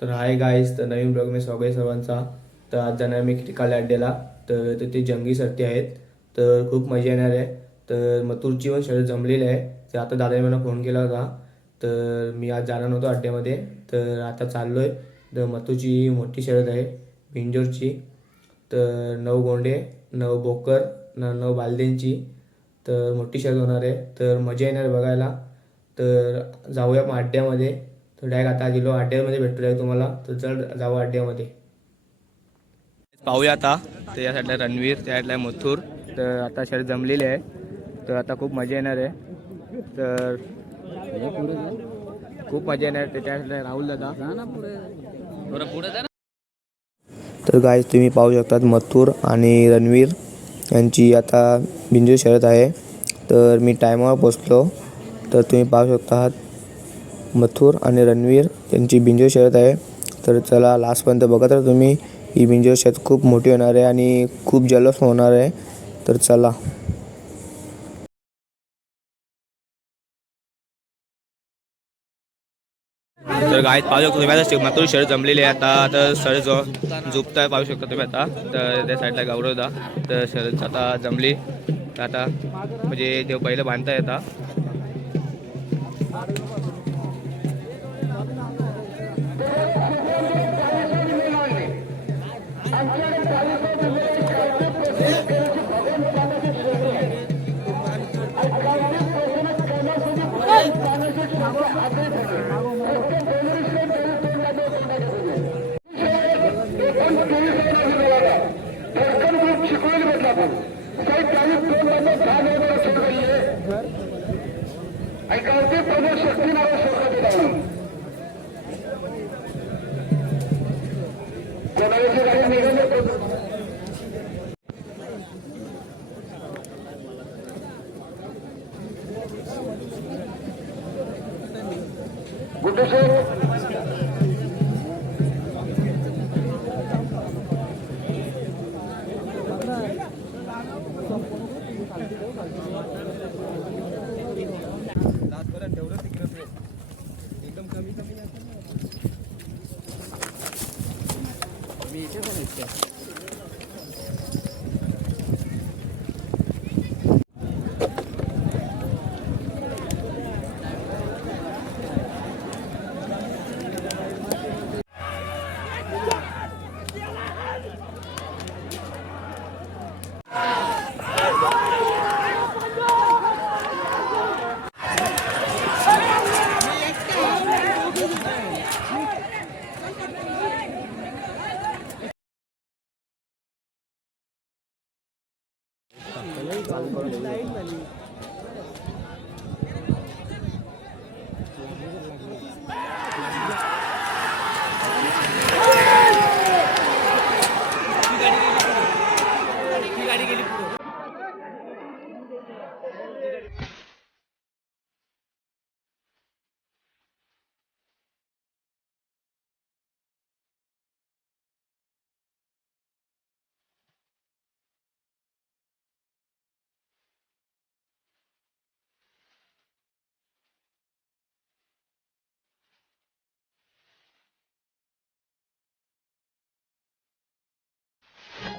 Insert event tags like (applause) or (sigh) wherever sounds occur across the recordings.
तर hi guys तर नवीन blog मी स्वागत सर्वांचा. तर आज जाणार मी खिडकाला अड्ड्याला. तर तिथे जंगी सरती आहेत. तर खूप मजा येणार आहे. तर मथुरची पण शर्यत जमलेली आहे. तर आता दादाने मला फोन केला होता. तर मी आज जाणार नव्हतो अड्ड्यामध्ये. तर आता चाललो आहे तर मथुरची मोठी शर्यत आहे. भिंजोरची. तर नऊ गोंडे नऊ बोकर न नऊ बालदेंची तर मोठी शर्यत होणार आहे. तर मजा येणार बघायला. तर जाऊया मग अड्ड्यामध्ये. तर डायरेक्ट आता गेलो अड्ड्यामध्ये भेटतो डायरेक्ट तुम्हाला. तर चल जाऊ अड्ड्यामध्ये पाहूया आता. तर या साईडला रणवीर त्या साईडला मथुर. तर आता शर्यत जमलेली आहे. तर आता खूप मजा येणार आहे. तर खूप मजा येणार आहे. तर त्या साईडला राहुल दादा. तर गाय तुम्ही पाहू शकतात मथुर आणि रणवीर यांची आता बिंजू शर्यत आहे. तर मी टायमावर पोचलो तर तुम्ही पाहू शकता मथुर आणि रणवीर यांची बिंजो शर्यत आहे. तर चला लास्टपर्यंत बघत राहा तुम्ही ही बिंजो शर्यत खूप मोठी होणार आहे आणि खूप जलस होणार आहे. तर चला. तर गायत पाहू शकतो तुम्ही आता मथुर शर्यत जमलेली आहे. आता तर सर जो झुपताय पाहू शकता तुम्ही आता. तर त्या साईडला गौरव दा तर शर्यत आता जमली. आता म्हणजे ते पहिलं बांधता Yeah. येता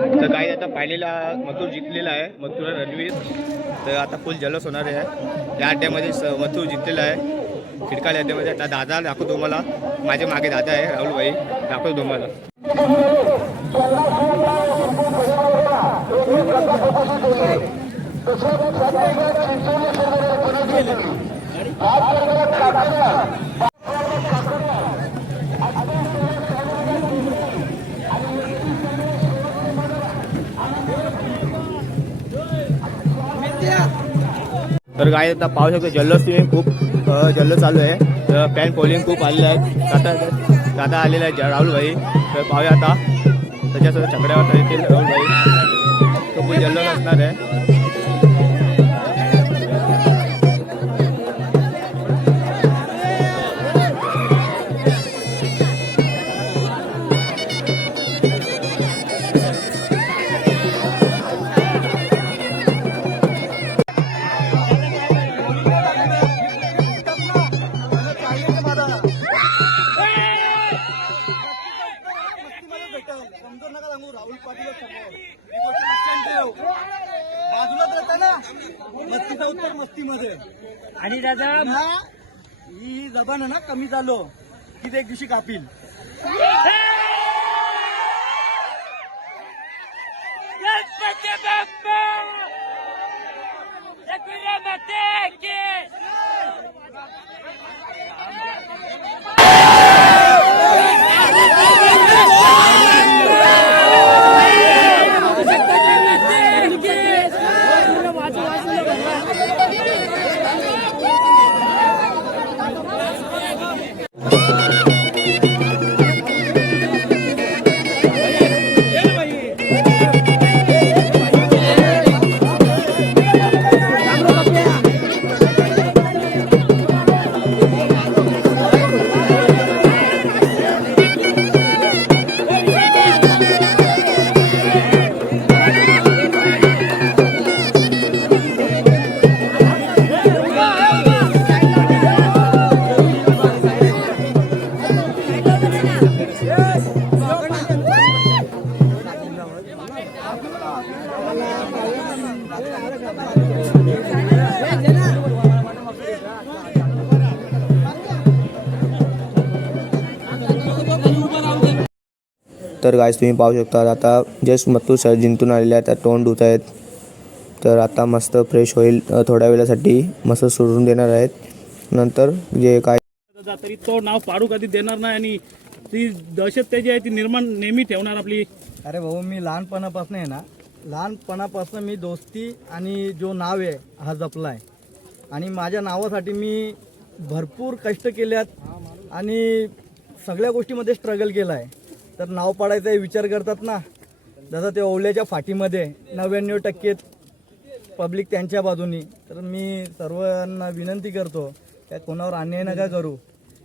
तर काही आता पाहिलेला मथुर जिंकलेला आहे मथुर रणवीर तर आता फुल जलस होणार आहे. या अड्ड्यामध्ये स मथुर जिंकलेला आहे. खिडकाळ अड्ड्यामध्ये आता दादा दाखवतो मला माझ्या मागे दादा आहे राहुल भाई. दाखवतो तुम्हाला. तर काय आता पाहू शकतो जल्लोष तुम्ही खूप जल्लो जल्लोष चालू आहे. तर पॅन फॉलोइंग खूप आलेलं आहे. आता दादा आलेला आहे ज- राहुल भाई. तर पाहूया आता. त्याच्यासोबत छकड्यावर येतील राहुल भाई. तो खूप जल्लोष असणार आहे. सांगू राहुल पाटील बाजूलाच राहता ना? मस्तीचा उत्तर आणि दादा ना ही जबान ना कमी झालो की ते एक दिवशी कापील तर गायस तुम्ही पाहू शकता आता जस्ट मत्तू सर जिंतून आलेले आहेत आता तोंड धुत आहेत. तर आता मस्त फ्रेश होईल थोड्या वेळासाठी मस्त सोडून देणार आहेत. नंतर जे काय तरी तो नाव पाडू कधी देणार नाही आणि ती दहशत त्याची आहे ती निर्माण नेहमी ठेवणार आपली. अरे भाऊ मी लहानपणापासून आहे ना लहानपणापासून मी दोस्ती आणि जो नाव आहे हा जपलाय. आणि माझ्या नावासाठी मी भरपूर कष्ट केल्यात आणि सगळ्या गोष्टीमध्ये स्ट्रगल केला आहे तर नाव पाडायचा विचार करतात ना. जसं ते ओवल्याच्या फाटीमध्ये नव्याण्णव टक्के पब्लिक त्यांच्या बाजूनी. तर मी सर्वांना विनंती करतो त्या कोणावर अन्याय नका करू.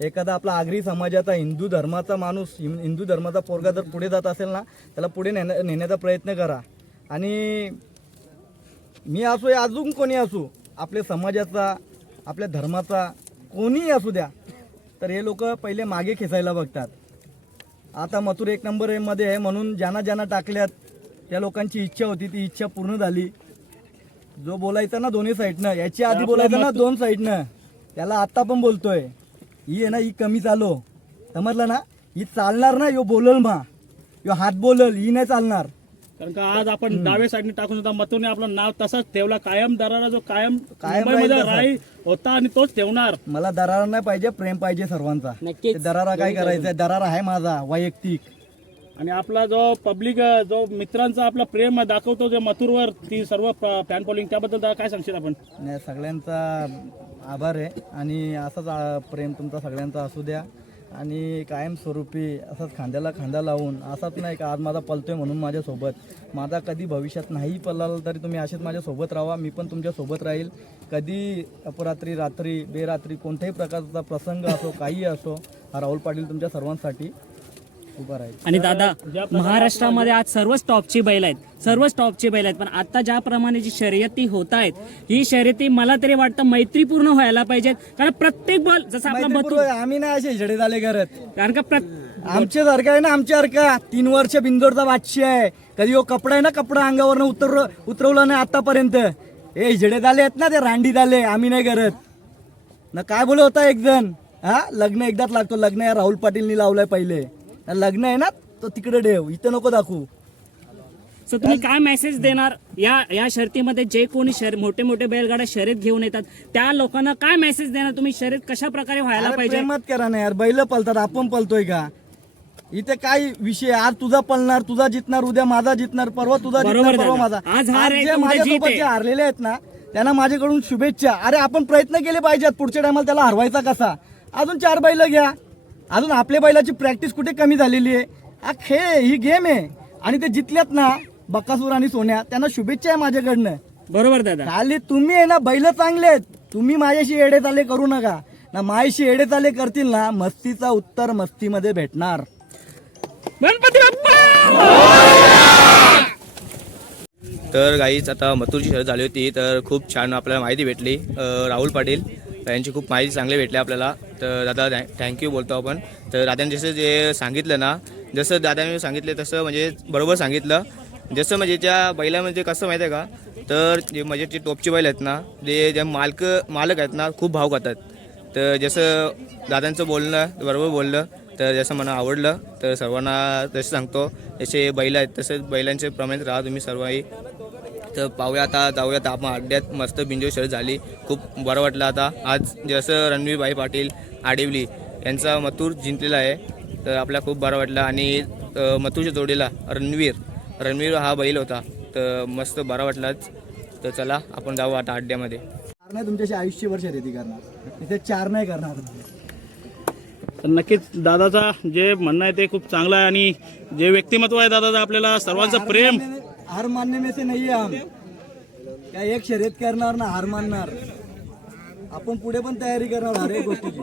एखादा आपला आगरी समाजाचा हिंदू धर्माचा माणूस हिंदू धर्माचा पोरगा जर पुढे जात असेल ना त्याला पुढे नेण्या नेण्याचा प्रयत्न करा. आणि मी असू या अजून कोणी असू आपल्या समाजाचा आपल्या धर्माचा कोणीही असू द्या तर हे लोक पहिले मागे खेचायला बघतात. आता मथुर एक नंबरमध्ये आहे म्हणून ज्यांना ज्यांना टाकल्यात त्या लोकांची इच्छा होती ती इच्छा पूर्ण झाली. जो बोलायचा ना दोन्ही साईडनं याच्या आधी बोलायचं ना दोन साईडनं त्याला आता पण बोलतोय. ही आहे ना ही कमी चालो. समजलं ना? ही चालणार ना यो बोलल मा. यो हात बोलल ही नाही चालणार. कारण का आज आपण डाव्या साईडने टाकून होता मतूने आपलं नाव तसाच ठेवला. कायम दरारा जो कायम कायम मुंबईमध्ये राहील तसाच. राही होता आणि तोच ठेवणार. मला दरारा नाही पाहिजे प्रेम पाहिजे सर्वांचा. नक्कीच. ते दरारा काय करायचंय? दरारा आहे माझा वैयक्तिक. आणि आपला जो पब्लिक जो मित्रांचा आपला प्रेम दाखवतो जे मथुरवर ती सर्व फॅन फॉलोइंग त्याबद्दल काय सांगशील आपण? नाही सगळ्यांचा आभार आहे. आणि असाच आ, प्रेम तुमचा सगळ्यांचा असू द्या. आणि कायमस्वरूपी असंच खांद्याला खांदा लावून असाच नाही का आज माझा पलतोय म्हणून माझ्यासोबत. माझा कधी भविष्यात नाही पलाल तरी तुम्ही असेच माझ्यासोबत राहा मी पण तुमच्यासोबत राहील. कधी अपरात्री रात्री बेरात्री कोणत्याही प्रकारचा प्रसंग असो काही असो हा राहुल पाटील तुमच्या सर्वांसाठी आणि दादा महाराष्ट्रामध्ये आज सर्वच टॉपची बैल आहेत. सर्वच टॉपची बैल आहेत. पण आता ज्याप्रमाणे जी शर्यती होत आहेत ही शर्यती मला तरी वाटतं मैत्रीपूर्ण व्हायला पाहिजेत. कारण प्रत्येक बॉल जसं आपला. आम्ही नाही असे झडे झाले करत कारण का आमच्या सारखं आहे ना आमच्या सारखा. तीन वर्ष बिंदोरचा बादशी आहे. कधी हो कपडा आहे ना कपडा अंगावरनं उतर उतरवला नाही आतापर्यंत. ए झडे झाले आहेत ना ते रांडी झाले. आम्ही नाही करत ना काय बोलत होता एक जण हा? लग्न एकदाच लागतो. लग्न या राहुल पाटीलनी लावलंय पहिले. लग्न आहे ना तो तिकडे ठेव इथं नको दाखवू. सो तुम्ही काय मेसेज देणार? या या शर्यतीमध्ये जे कोणी शर मोठे मोठे बैलगाड्या शर्यत घेऊन येतात त्या लोकांना काय मेसेज देणार? तुम्ही शर्यत कशा प्रकारे व्हायला पाहिजे? प्रेमात करा ना यार बैल पलतात आपण पलतोय का? इथे काय विषय? आज तुझा पलणार तुझा जितणार उद्या माझा जितणार परवा तुझा जितणार परवा. माझा. आज माझ्यासोबत. जे हारलेले आहेत ना त्यांना माझ्याकडून शुभेच्छा. अरे आपण प्रयत्न केले पाहिजेत पुढच्या टायमाला त्याला हरवायचा कसा? अजून चार बैल घ्या. अजून आपल्या बैलाची प्रॅक्टिस कुठे कमी झालेली आहे? हा खेळ ही गेम आहे. आणि ते जितल्यात ना बकासूर आणि सोन्या त्यांना शुभेच्छा आहे माझ्याकडनं. बरोबर दादा. खाली तुम्ही आहे ना बैल चांगले आहेत. तुम्ही माझ्याशी येडे चाले करू नका. ना माझ्याशी येडे चाले करतील ना मस्तीचा उत्तर मस्तीमध्ये भेटणार. गणपती बाप्पा! तर गाईच आता मथुरची शर्यत झाली होती तर खूप छान आपल्याला माहिती भेटली. अ, राहुल पाटील यांची खूप माहिती चांगली भेटली आपल्याला. तर दादा थँक्यू बोलतो आपण. तर दादाने जसं जे सांगितलं ना जसं दादाने सांगितलं तसं म्हणजे बरोबर सांगितलं. जसं म्हणजे त्या बैलामध्ये कसं माहिती आहे का? तर जे म्हणजे जे टोपचे बैल आहेत ना ते जे मालक मालक आहेत ना खूप भाव करतात तर जसं दादांचं बोलणं बरोबर बोललं तर जसं मला आवडलं तर सर्वांना जसं सांगतो. जसे बैल आहेत तसेच बैलांचे प्रमाणे राहा तुम्ही सर्वही. तर पाहूया आता जाऊया आता आपण अड्ड्यात मस्त बिंजो शर्यत झाली. खूप बरं वाटलं आता. आज जसं रणवीरभाई पाटील आडिवली यांचा मथुर जिंकलेला आहे तर आपल्याला खूप बरं वाटलं. आणि मथुरच्या जोडीला रणवीर रणवीर हा बैल होता. तर मस्त बरा वाटलाच तर चला आपण जाऊ आता अड्ड्यामध्ये चार नाही तुमच्याशी आयुष्यभर शर्यती करणार. इथे चार नाही करणार तर नक्कीच दादाचा जे म्हणणं आहे ते खूप चांगलं आहे. आणि जे व्यक्तिमत्व आहे दादाचं आपल्याला सर्वांचं प्रेम हार मानने में से नहीं है हम. क्या एक शर्यत करणार ना हार मानणार? आपण पुढे पण तयारी करणार हर एक गोष्टीची.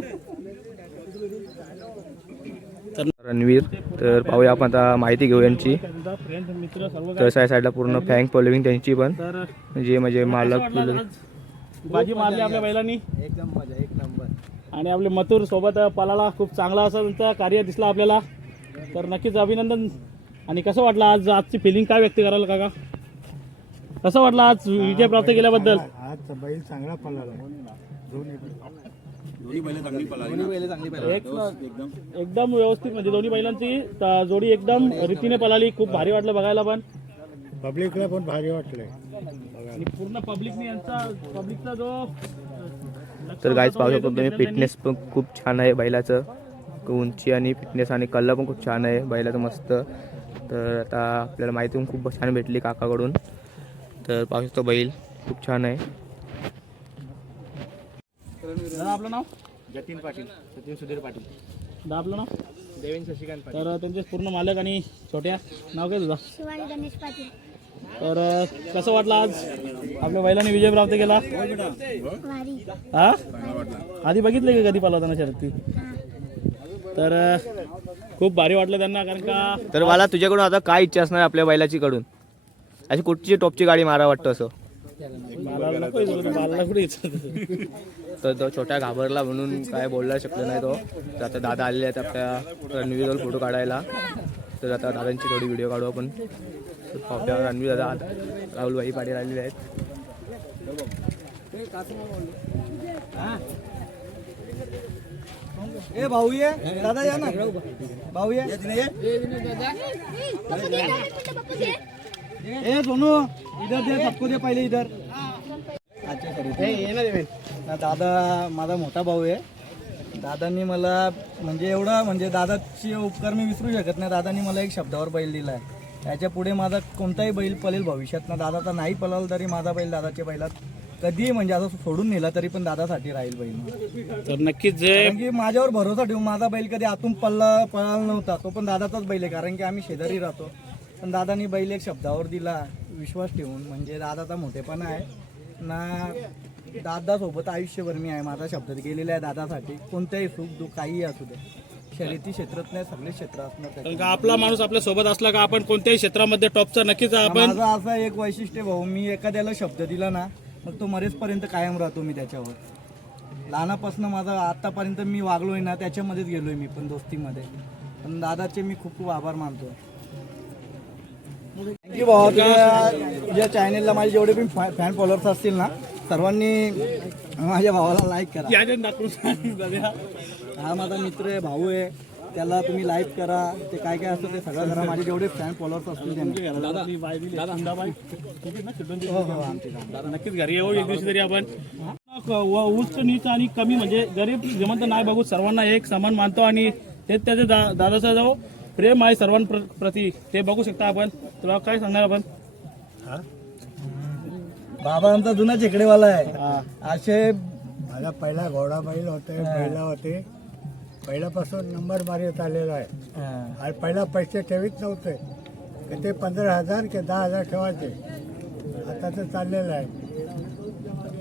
रणवीर तर पाहूया आपण आता माहिती घेऊ यांची. तर साय साईडला पूर्ण फँग फॉलोविंग त्यांची पण. जे म्हणजे मालक? बाजी मारली आपल्या बैलांनी. एकदम मजा एक नंबर. आणि आपले मथुर सोबत पलाला खूप चांगला असं त्यांचं कार्य दिसलं आपल्याला. तर नक्कीच अभिनंदन आणि कसं वाटलं आज आजची फिलिंग काय व्यक्त कराल काका? कसं वाटलं आज विजय प्राप्त केल्याबद्दल? आज बैल चांगला पळाला. एकदम. व्यवस्थित म्हणजे दोन्ही बैलांची जोडी एकदम रीतीने पळाली. खूप भारी वाटलं बघायला पण. पब्लिकला पण भारी वाटलंय. आणि पूर्ण पब्लिकने यांचा पब्लिकचा जो तर गाईच पाहू शकतो एकदम तुम्ही फिटनेस पण खूप छान आहे बैलाचं. उंची आणि फिटनेस आणि कल्ला पण खूप छान आहे. बैलाचं मस्त. तर आता आपल्याला माहिती खूप छान भेटली काकाकडून. तर पाहू शकतो बैल खूप छान आहे. दादा आपलं नाव? जतीन पाटील सचिन सुधीर पाटील. आपलं नाव? देवेंद्र शशिकांत तर त्यांचे पूर्ण मालक आणि छोट्या नाव काय तुझा? गणेश पाटील. तर कसं वाटलं आज? आपल्या बैलाने विजय प्राप्त केला? हा? आधी बघितले का कधी पालवताना शर्यती? तर अं, खूप भारी वाटलं त्यांना कारण का तर मला तुझ्याकडून आता काय इच्छा असणार आपल्या बैलाची कडून अशी कुठची टॉपची गाडी मारा वाटतं असं? मला नको इथं, मला कुठे इथं. तर तो छोट्या घाबरला म्हणून काय बोलला शकलो नाही तो. तर आता दादा आलेले आहेत आपल्या रणवीरवर फोटो काढायला. तर आता दादांची थोडी व्हिडिओ काढू आपण. तर पाहूया रणवीर दादा राहुलभाई पाटील आलेले आहेत. ए भाऊ ये. दादा या ना. भाऊ ये. ए सोनू इधर दे सबको दे पहिले इधर. अच्छा सर दादा माझा मोठा भाऊ आहे. दादांनी मला म्हणजे एवढा म्हणजे दादाची उपकार मी विसरू शकत नाही. दादांनी मला एक शब्दावर बैल दिला आहे त्याच्या पुढे माझा कोणताही बैल पळेल भविष्यात. ना दादाचा नाही पळाल तरी माझा बैल दादाच्या बैलात कधीही म्हणजे असं सोडून नेला तरी पण दादासाठी राहील बैल तर नक्कीच जे कारण की माझ्यावर भरोसा ठेवून माझा बैल कधी आतून पल्ला पळाला नव्हता तो पण दादाचाच बैल आहे कारण की आम्ही शेजारी राहतो. पण दादानी बैल एक शब्दावर दिला विश्वास ठेवून म्हणजे दादाचा मोठेपणा आहे. ना दादासोबत आयुष्यभर मी आहे माझा शब्द गेलेला आहे दादासाठी. कोणत्याही सुख दुःख काहीही असू दे. शर्यती क्षेत्रात नाही सगळे क्षेत्र असणार आपला माणूस आपल्यासोबत असला का आपण कोणत्याही क्षेत्रामध्ये टॉपचा नक्कीच आपण माझा असा एक वैशिष्ट्य भाऊ मी एखाद्याला शब्द दिला ना मग तो मरेचपर्यंत कायम राहतो मी त्याच्यावर. लहानापासून माझा आतापर्यंत मी वागलोय ना त्याच्यामध्येच गेलोय मी पण दोस्तीमध्ये. पण दादाचे मी खूप खूप आभार मानतो थँक्यू भाऊ तुझ्या तुझ्या चॅनेलला माझे जेवढे पण फॅन फॉलोअर्स असतील ना सर्वांनी माझ्या भावाला लाईक करा. हा माझा मित्र आहे भाऊ आहे. त्याला तुम्ही लाईक करा. ते काय काय असतं ते सगळं करा. माझे जेवढे फॅन फॉलोअर्स असतील त्यांनी. दादा हो हो आमचे काम. दादा नक्कीच घरी येऊ एक दिवशी तरी आपण. व- उच्च नीच आणि कमी म्हणजे गरीब श्रीमंत नाही बघू. सर्वांना एक समान मानतो आणि तेच त्याचे दा- दादाचा जो प्रेम आहे सर्वांप्रती ते बघू शकता आपण. तुला काय सांगणार आपण? बाबा आमचा जुना चेकडेवाला आहे. असे माझा पहिला घोडा बैल होते बैला होते. पहिल्यापासून नंबर मारत आलेला आहे. हा. आणि पहिला पैसे ठेवीत नव्हते. की ते पंधरा हजार की दहा हजार ठेवायचे. आता ते चाललेलं आहे.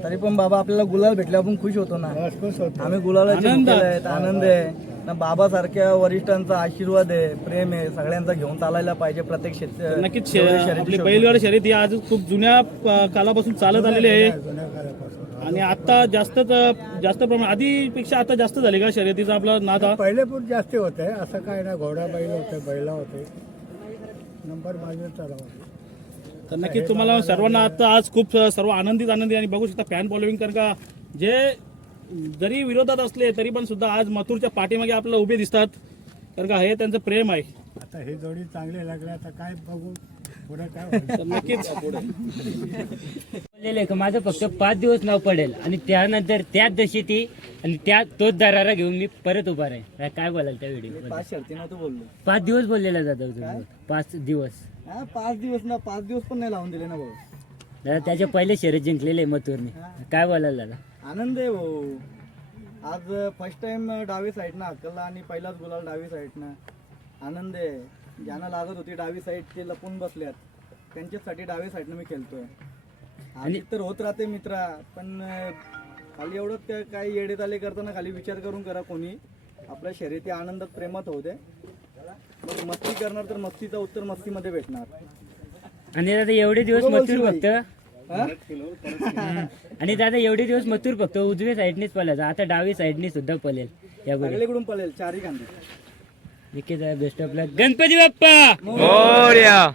तरी पण बाबा आपल्याला गुलाल भेटले आपण खुश होतो ना. खुश होतो. आम्ही गुलालाचे आनंद. आहेत आनंद आहे. ना बाबा सारख्या वरिष्ठांचा आशीर्वाद आहे प्रेम आहे. सगळ्यांचा घेऊन चालायला पाहिजे प्रत्येक क्षेत्र नक्कीच बैलगाडी शर्यत ही आज खूप जुन्या कालापासून चालत आलेली आहे. आणि आता जास्त जास्त प्रमाण आधीपेक्षा आता जास्त झाली का शर्यतीचा आपला नाद पहिले पण जास्ती होते असं काय ना घोडा बैल होते बैला होते. नंबर चालवा. तर नक्कीच तुम्हाला सर्वांना आता आज खूप सर्व आनंदित आनंदी आणि बघू शकता फॅन फॉलोविंग कारण का जे जरी विरोधात असले तरी पण सुद्धा आज मथुरच्या पाठीमागे आपल्याला उभे दिसतात. कारण का हे त्यांचं प्रेम आहे. आता ही जोडी चांगली लागली आता काय बघू? पुढे काय. तर नक्कीच. (laughs) बोललेलं आहे का माझं फक्त पाच दिवस नाव पडेल आणि त्यानंतर त्याच दिवशी ती आणि त्या तोच दरारा घेऊन मी परत उभा राहील काय- काय बोलाल त्या व्हिडिओ पाच शर्ती नव्हतं बोललो. पाच दिवस बोललेला जातो तुम्ही. पाच दिवस. हा पाच दिवस ना पाच दिवस पण नाही लावून दिले ना भाऊ. दादा त्याच्या पहिले शर्यत जिंकलेले मथुरने. काय बोलाल दादा? आनंद आहे भाऊ. आज फर्स्ट टाइम डावी साईडनं हकलला आणि पहिलाच गुलाल डावी साईडनं आनंद आहे. ज्यांना लागत होती डावी साईड ते लपून बसल्यात. त्यांच्यासाठी डावी साईडनं मी खेळतोय. आणि तर होत राहते मित्रा पण खाली एवढं काय काही येडे ताले करताना खाली विचार करून करा कोणी. आपल्या शर्यती आनंदात प्रेमात होऊ दे. मग मस्ती करणार तर मस्तीचं उत्तर मस्तीमध्ये भेटणार. आणि दादा एवढे दिवस शिवाई. फक्त हा? आणि दादा एवढे दिवस मथुर फक्त उजव्या साईडनेच पळायचं आता डावी साईडने सुद्धा पळेल. या सगळीकडून पळेल चारही आहे best of luck Ganpati Bappa! Morya.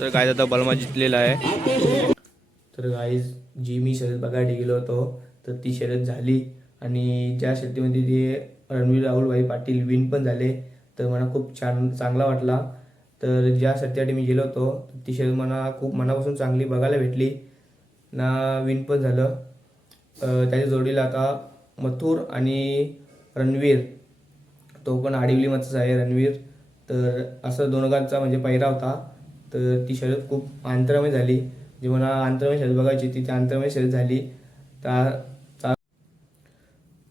तर काय आता बलमा जिंकलेला आहे. तर गाईज जी मी शर्यत बघायला गेलो होतो तर ती शर्यत झाली. आणि ज्या शर्यतीमध्ये ते रणवीर राहुलभाई पाटील विन पण झाले. तर मला खूप छान चांगला वाटला. तर ज्या सत्यासाठी मी गेलो होतो ती शर्ट मला खूप मनापासून चांगली बघायला भेटली. ना विन पण झालं. त्याच्या जोडीला आता मथुर आणि रणवीर तो पण आडिवलीमधचाच आहे रणवीर. तर असं दोघांचा म्हणजे पहिरा होता. तर ती शर्यत खूप आंतरमय झाली. जी मला आंतरमय शर्यत बघायची ती आंतरमय शर्यत झाली. त्या चा-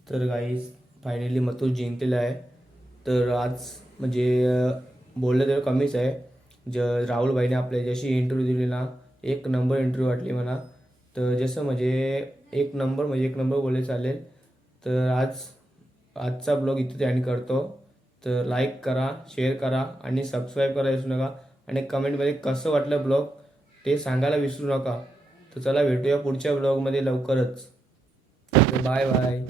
तर गाईस फायनली मथुर जिंकलेला आहे. तर आज म्हणजे बोललं तर कमीच आहे. ज राहुलबाईने आपल्या जशी इंटरव्ह्यू दिली ना एक नंबर इंटरव्ह्यू वाटली मला तर जसं म्हणजे एक नंबर म्हणजे एक नंबर बोलले चालेल. तर आज आजचा ब्लॉग इथे एंड करतो. तर लाईक करा शेअर करा आणि सबस्क्राईब करा विसरू नका. आणि कमेंटमध्ये कसं वाटलं ब्लॉग ते सांगायला विसरू नका. तर चला भेटूया पुढच्या ब्लॉगमध्ये लवकरच. Bye bye